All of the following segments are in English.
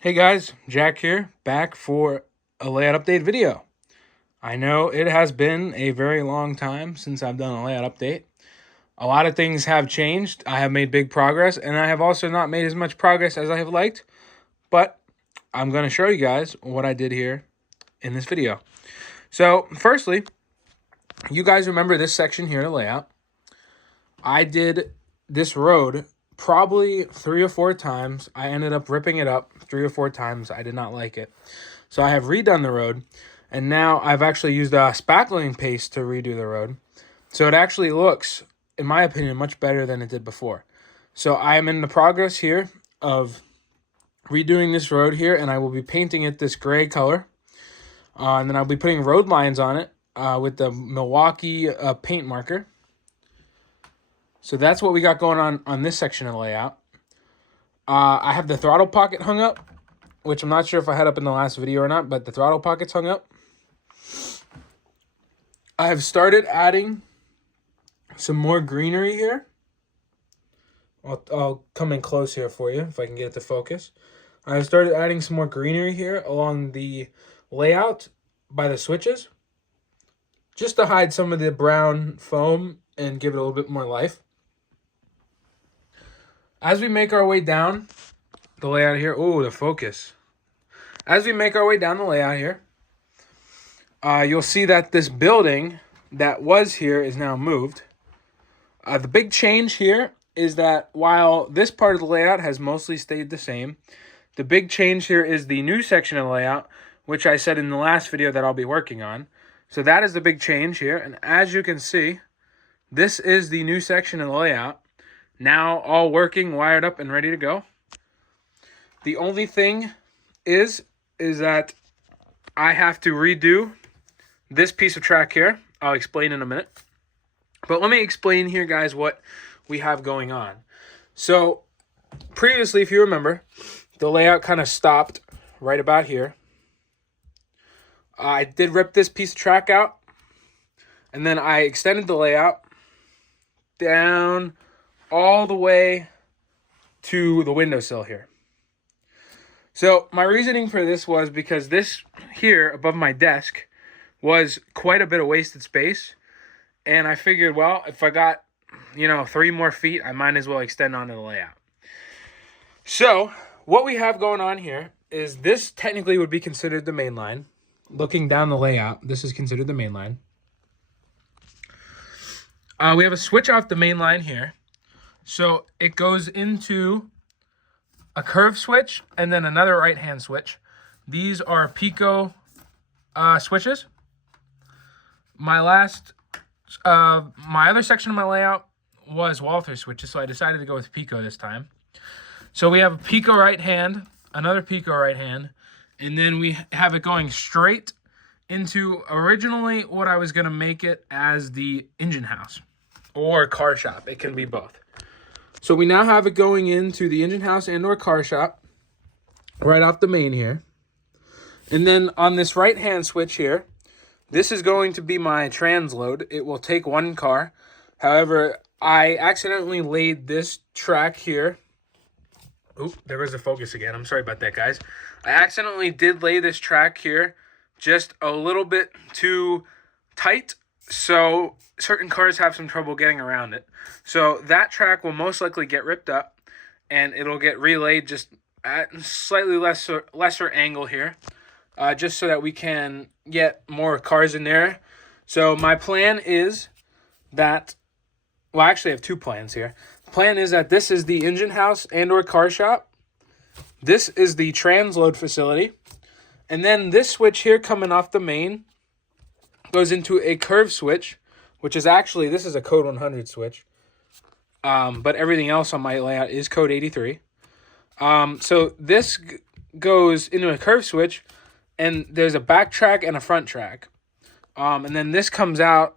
Hey guys, Jack here, back for a layout update video. I know it has been a very long time since I've done a layout update. A lot of things have changed. I have made big progress, and I have also not made as much progress as I have liked, but I'm going to show you guys what I did here in this video. So, firstly, you guys remember this section here to layout. I did this road probably 3 or 4 times. I ended up ripping it up 3 or 4 times. I did not like it. So I have redone the road, and now I've actually used a spackling paste to redo the road. So it actually looks, in my opinion, much better than it did before. So I am in the progress here of redoing this road here, and I will be painting it this gray color. And then I'll be putting road lines on it with the Milwaukee paint marker. So that's what we got going on this section of the layout. I have the throttle pocket hung up, which I'm not sure if I had up in the last video or not, but the throttle pocket's hung up. I have started adding some more greenery here. I'll come in close here for you if I can get it to focus. I have started adding some more greenery here along the layout by the switches, just to hide some of the brown foam and give it a little bit more life. As we make our way down the layout here, oh, the focus. As we make our way down the layout here, you'll see that this building that was here is now moved. The big change here is that while this part of the layout has mostly stayed the same, the big change here is the new section of the layout, which I said in the last video that I'll be working on. So that is the big change here. And as you can see, this is the new section of the layout. Now all working, wired up, and ready to go. The only thing is that I have to redo this piece of track here. I'll explain in a minute. But let me explain here, guys, what we have going on. So previously, if you remember, the layout kind of stopped right about here. I did rip this piece of track out, and then I extended the layout down all the way to the windowsill here. So my reasoning for this was because this here above my desk was quite a bit of wasted space. And I figured, well, if I got, 3 more feet, I might as well extend onto the layout. So what we have going on here is this technically would be considered the main line. Looking down the layout, this is considered the main line. We have a switch off the main line here. So it goes into a curve switch and then another right-hand switch. These are Pico switches. My other section of my layout was Walther switches, so I decided to go with Pico this time. So we have a Pico right hand, another Pico right hand, and then we have it going straight into originally what I was going to make it as the engine house or car shop. It can be both. So we now have it going into the engine house and or car shop right off the main here. And then on this right-hand switch here, this is going to be my transload. It will take one car. However, I accidentally laid this track here. Oop, there was the focus again. I'm sorry about that, guys. I accidentally did lay this track here just a little bit too tight, so certain cars have some trouble getting around it. So that track will most likely get ripped up, and it'll get relayed just at slightly lesser angle here, just so that we can get more cars in there. So my plan is that, well, actually I have 2 plans here. The plan is that this is the engine house and or car shop. This is the transload facility. And then this switch here coming off the main goes into a curve switch, which is actually, this is a code 100 switch. But everything else on my layout is code 83. So this goes into a curve switch, and there's a back track and a front track. And then this comes out,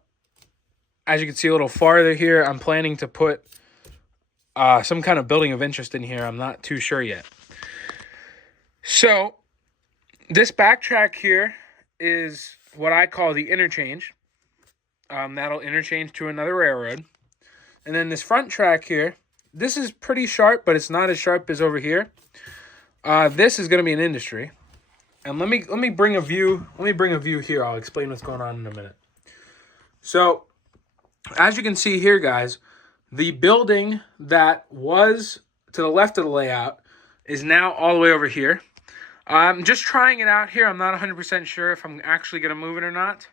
as you can see a little farther here. I'm planning to put some kind of building of interest in here. I'm not too sure yet. So this back track here is what I call the interchange. That'll interchange to another railroad. And then this front track here, this is pretty sharp, but it's not as sharp as over here. This is going to be an industry. And let me bring a view. Let me bring a view here. I'll explain what's going on in a minute. So, as you can see here, guys, the building that was to the left of the layout is now all the way over here. I'm just trying it out here. I'm not 100% sure if I'm actually going to move it or not.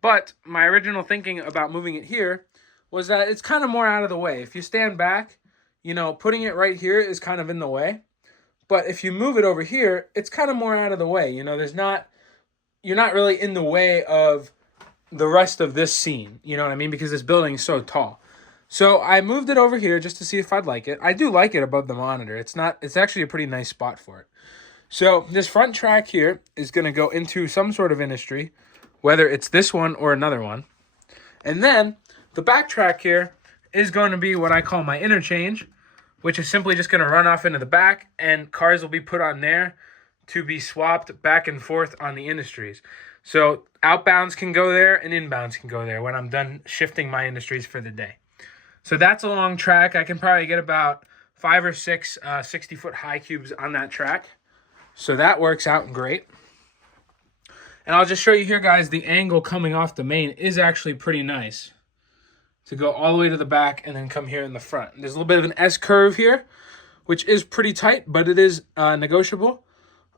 But my original thinking about moving it here was that it's kind of more out of the way. If you stand back, you know, putting it right here is kind of in the way. But if you move it over here, it's kind of more out of the way. You know, you're not really in the way of the rest of this scene. You know what I mean? Because this building is so tall. So I moved it over here just to see if I'd like it. I do like it above the monitor. It's actually a pretty nice spot for it. So this front track here is going to go into some sort of industry, whether it's this one or another one. And then the back track here is going to be what I call my interchange, which is simply just going to run off into the back, and cars will be put on there to be swapped back and forth on the industries. So outbounds can go there and inbounds can go there when I'm done shifting my industries for the day. So that's a long track. I can probably get about 5 or 6 60-foot high cubes on that track. So that works out great. And I'll just show you here, guys, the angle coming off the main is actually pretty nice. To go all the way to the back and then come here in the front. There's a little bit of an S-curve here, which is pretty tight, but it is negotiable,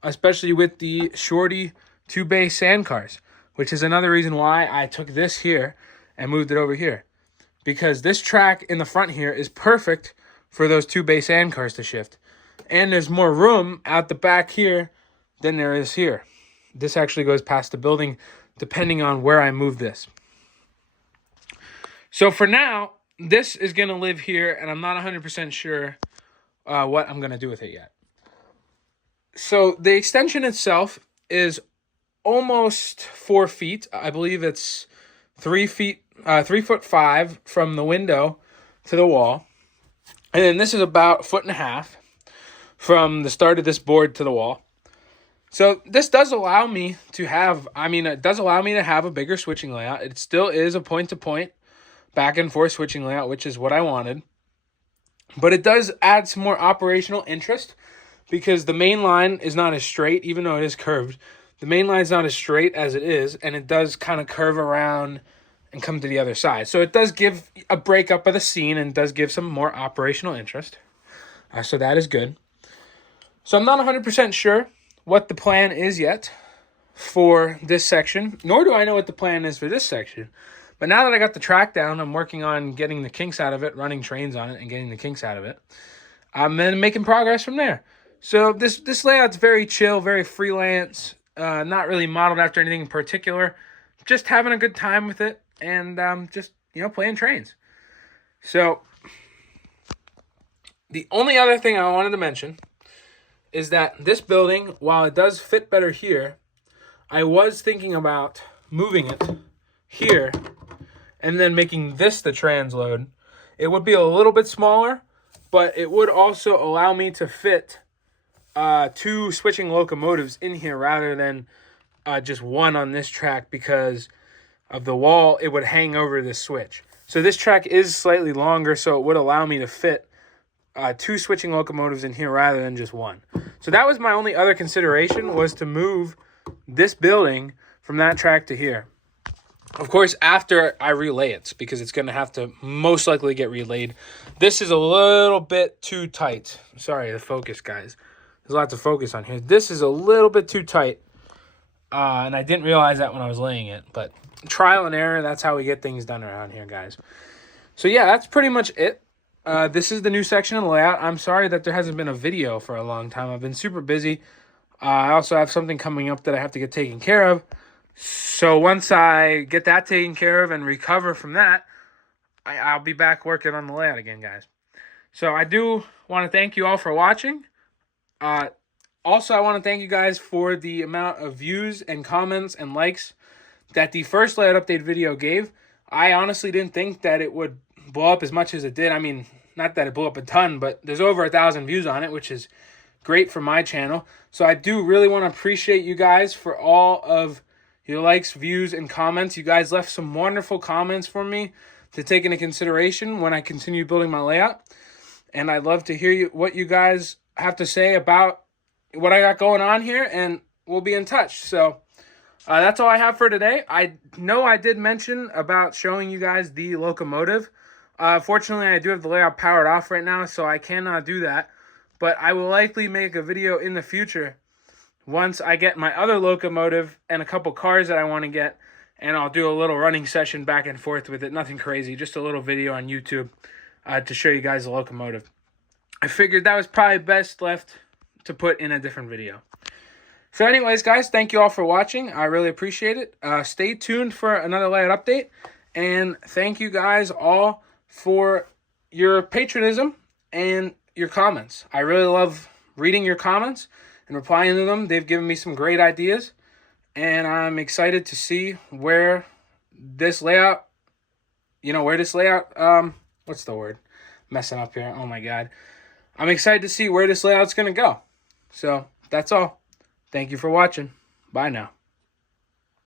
especially with the shorty 2-bay sand cars, which is another reason why I took this here and moved it over here. Because this track in the front here is perfect for those 2-bay sand cars to shift. And there's more room out the back here than there is here. This actually goes past the building depending on where I move this. So for now, this is going to live here, and I'm not 100% sure what I'm going to do with it yet. So the extension itself is almost 4 feet. I believe it's 3 feet, 3'5" from the window to the wall. And then this is about 1.5 feet from the start of this board to the wall. So this does allow me to have, it does allow me to have a bigger switching layout. It still is a point-to-point back and forth switching layout, which is what I wanted. But it does add some more operational interest because the main line is not as straight, even though it is curved. The main line is not as straight as it is, and it does kind of curve around and come to the other side. So it does give a breakup of the scene and does give some more operational interest. So that is good. So I'm not 100% sure what the plan is yet for this section, nor do I know what the plan is for this section. But now that I got the track down, I'm working on getting the kinks out of it, running trains on it and getting the kinks out of it. I'm then making progress from there. So this layout's very chill, very freelance, not really modeled after anything in particular. Just having a good time with it and just, playing trains. So the only other thing I wanted to mention is that this building, while it does fit better here, I was thinking about moving it here and then making this the transload. It would be a little bit smaller, but it would also allow me to fit 2 switching locomotives in here rather than just one on this track because of the wall. It would hang over this switch. So this track is slightly longer, so it would allow me to fit 2 switching locomotives in here rather than just one. So that was my only other consideration, was to move this building from that track to here. Of course, after I relay it, because it's going to have to most likely get relayed. This is a little bit too tight. Sorry, the focus, guys. There's a lot to focus on here. This is a little bit too tight, and I didn't realize that when I was laying it. But trial and error, that's how we get things done around here, guys. So yeah, that's pretty much it. This is the new section of the layout. I'm sorry that there hasn't been a video for a long time. I've been super busy. I also have something coming up that I have to get taken care of. So once I get that taken care of and recover from that, I'll be back working on the layout again, guys. So I do want to thank you all for watching. Also, I want to thank you guys for the amount of views and comments and likes that the first layout update video gave. I honestly didn't think that it would blow up as much as it did. Not that it blew up a ton, but there's over 1,000 views on it, which is great for my channel. So I do really want to appreciate you guys for all of your likes, views, and comments. You guys left some wonderful comments for me to take into consideration when I continue building my layout. And I'd love to hear what you guys have to say about what I got going on here, and we'll be in touch. So that's all I have for today. I know I did mention about showing you guys the locomotive. Fortunately, I do have the layout powered off right now, so I cannot do that. But I will likely make a video in the future once I get my other locomotive and a couple cars that I want to get, and I'll do a little running session back and forth with it. Nothing crazy, just a little video on YouTube to show you guys the locomotive. I figured that was probably best left to put in a different video. So anyways, guys, thank you all for watching. I really appreciate it. Stay tuned for another layout update. And thank you guys all for your patronism and your comments. I really love reading your comments and replying to them. They've given me some great ideas. And I'm excited to see where this layout, what's the word? Messing up here. Oh my God. I'm excited to see where this layout's going to go. So that's all. Thank you for watching. Bye now.